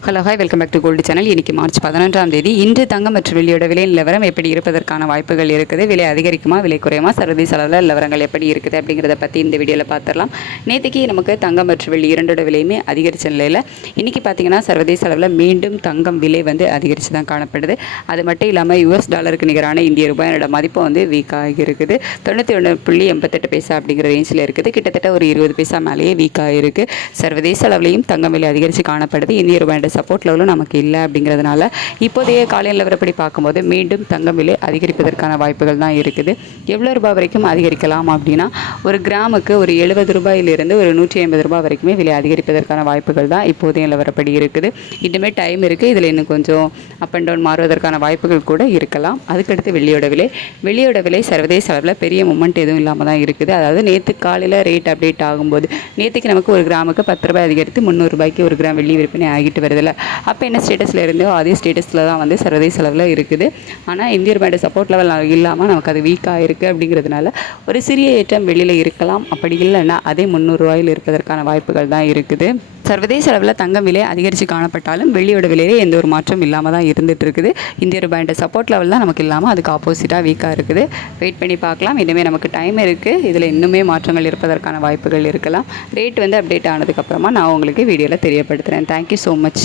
Hello hi welcome back to gold channel. இன்றைக்கி March 11ஆம் தேதி. இன்று தங்கம் மற்றும் வெள்ளியோட விலை நிலவரம் எப்படி இருப்பதற்கான வாய்ப்புகள் இருக்குது, விலை அதிகரிக்குமா விலை குறையுமா, சர்வதேச அளவில் நிலவரங்கள் எப்படி இருக்குது அப்படிங்கிறத பற்றி இந்த வீடியோவில் பார்த்துடலாம். நேற்றுக்கு நமக்கு தங்கம் மற்றும் வெள்ளி இரண்டோட விலையுமே அதிகரித்த நிலையில் இன்றைக்கி பார்த்திங்கன்னா சர்வதேச அளவில் மீண்டும் தங்கம் விலை அதிகரித்து தான் காணப்படுது. அது மட்டும் இல்லாமல் US டாலருக்கு நிகரான இந்திய ரூபாயோட மதிப்பு வீக்காகி இருக்குது. 91.88 பைசா அப்படிங்கிற ரேஞ்சில் இருக்குது. கிட்டத்தட்ட ஒரு 20 பைசா மேலேயே வீக்காக இருக்குது. சர்வதேச அளவிலையும் தங்கம் விலை அதிகரித்து காணப்படுது. இந்திய ரூபாய் சப்போர்ட் லெவலும் நமக்கு இல்லை அப்படிங்கிறதுனால இப்போதைய காலையில் நிலவரப்படி பார்க்கும்போது மீண்டும் தங்கம் விலை அதிகரிப்பதற்கான வாய்ப்புகள் தான் இருக்குது. எவ்வளோ ரூபாய் வரைக்கும் அதிகரிக்கலாம் அப்படின்னா, ஒரு கிராமுக்கு ஒரு 70 ரூபாயிலிருந்து ஒரு 150 ரூபாய் வரைக்குமே விலை அதிகரிப்பதற்கான வாய்ப்புகள் தான் இப்போதைய நிலவரப்படி இருக்குது. இன்னுமே டைம் இருக்குது. இதில் இன்னும் கொஞ்சம் அப் அண்ட் டவுன் மாறுவதற்கான வாய்ப்புகள் கூட இருக்கலாம். அதுக்கடுத்து வெள்ளியோட விலை சர்வதேச அளவில் பெரிய மூமெண்ட் எதுவும் இல்லாமல் தான் இருக்குது. அதாவது நேற்று காலையில் ரேட் அப்டேட் ஆகும்போது நேற்றுக்கு நமக்கு ஒரு கிராமுக்கு 10 ரூபாய் அதிகரித்து 300 ரூபாய்க்கு ஒரு கிராம் வெள்ளி விற்பனை ஆகிட்டு வருதில்ல. அப்போ என்ன ஸ்டேட்டஸில் இருந்தோ அதே ஸ்டேட்டஸில் தான் சர்வதேச அளவில் இருக்குது. ஆனால் இந்திய ரூபாயோட சப்போர்ட் லெவல் இல்லாமல் நமக்கு அது வீக்காக இருக்குது. அப்படிங்கிறதுனால ஒரு சிறிய ஏற்றம் வெளியில் இருக்கலாம். அப்படி இல்லைன்னா அதே 300 ரூபாயில் இருப்பதற்கான வாய்ப்புகள் தான் இருக்குது. சர்வதேச அளவில் தங்கம் விலை அதிகரித்து காணப்பட்டாலும் வெள்ளியோட விலையிலே எந்த ஒரு மாற்றம் இல்லாமல் தான் இருந்துகிட்டு இருக்குது. இந்திய ரூபாயோட சப்போர்ட் லெவல் தான் நமக்கு இல்லாமல் அதுக்கு ஆப்போசிட்டாக வீக்காக இருக்குது. வெயிட் பண்ணி பார்க்கலாம். இனிமேல் நமக்கு டைம் இருக்குது. இதில் இன்னுமே மாற்றங்கள் இருப்பதற்கான வாய்ப்புகள் இருக்கலாம். ரேட் அப்டேட் ஆனதுக்கப்புறமா நான் உங்களுக்கு வீடியோவில் தெரியப்படுத்துகிறேன். Thank you so much.